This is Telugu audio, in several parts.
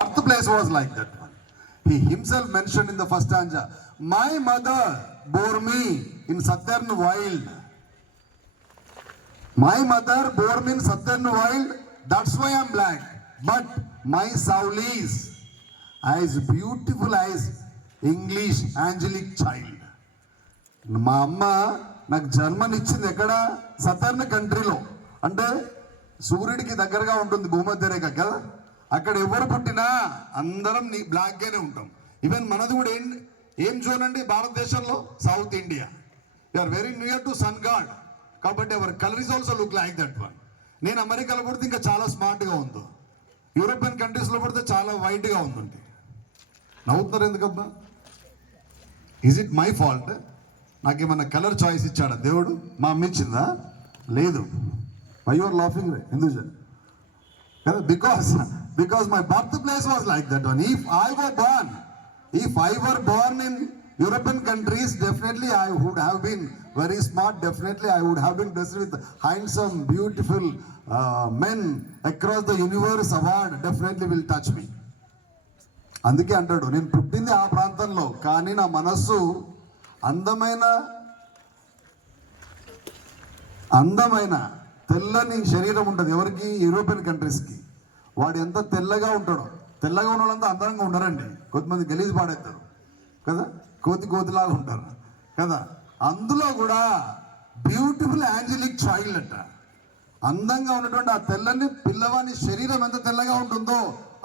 birthplace was like that one. He himself mentioned in the first stanza, my mother bore me in southern wild. My mother bore me in southern wild, that's why I'm black. But my soul is as beautiful as English angelic child. మా అమ్మ నాకు జన్మనిచ్చింది ఎక్కడ? సదర్న్ కంట్రీలో, అంటే సూర్యుడికి దగ్గరగా ఉంటుంది భూమధ్య రేఖ కదా. అక్కడ ఎవరు పుట్టినా అందరం బ్లాక్గానే ఉంటాం. ఈవెన్ మనది కూడా ఏం జోన్ అండి భారతదేశంలో? South India. You are very near to sun god, కాబట్టి our colour is also look like that one. నేను అమెరికాలో పడితే ఇంకా చాలా స్మార్ట్గా ఉంది, యూరోపియన్ కంట్రీస్లో పడితే చాలా వైట్గా ఉందండి. నవ్వుతున్నారు ఎందుకబ్బా? Is it my fault? నాకేమన్నా కలర్ చాయిస్ ఇచ్చాడా దేవుడు? మా అమ్మ ఇచ్చిందా? లేదు. వై యు ఆర్ లాఫింగ్ రే? ఎందుకు సార్? కదా, because my birth place was like that one. If I were born in European countries, definitely I would have been very smart. Definitely I would have been blessed with handsome, beautiful men across the universe. Award definitely will touch me. అందుకే అంటాడు, నేను పుట్టింది ఆ ప్రాంతంలో, కానీ నా మనస్సు అందమైన తెల్లని శరీరం ఉంటుంది. ఎవరికి? యూరోపియన్ కంట్రీస్కి. వాడు ఎంత తెల్లగా ఉంటాడో, తెల్లగా ఉన్న వాళ్ళంతా అందంగా ఉండరండి. కొంతమంది గలీజ్ పాడేస్తారు కదా, కోతిలాగా ఉంటారు కదా. అందులో కూడా బ్యూటిఫుల్ యాంజలిక్ చైల్డ్ అంట. అందంగా ఉన్నటువంటి ఆ తెల్లని పిల్లవాని శరీరం ఎంత తెల్లగా ఉంటుందో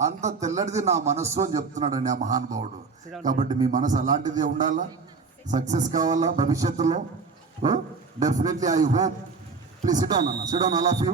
అంత తెల్లడిది నా మనస్సు అని చెప్తున్నాడండి ఆ మహానుభావుడు. కాబట్టి మీ మనసు అలాంటిది ఉండాలా, సక్సెస్ కావాలా భవిష్యత్తులో. Definitely I hope. Please sit down అన్న, sit down all of you.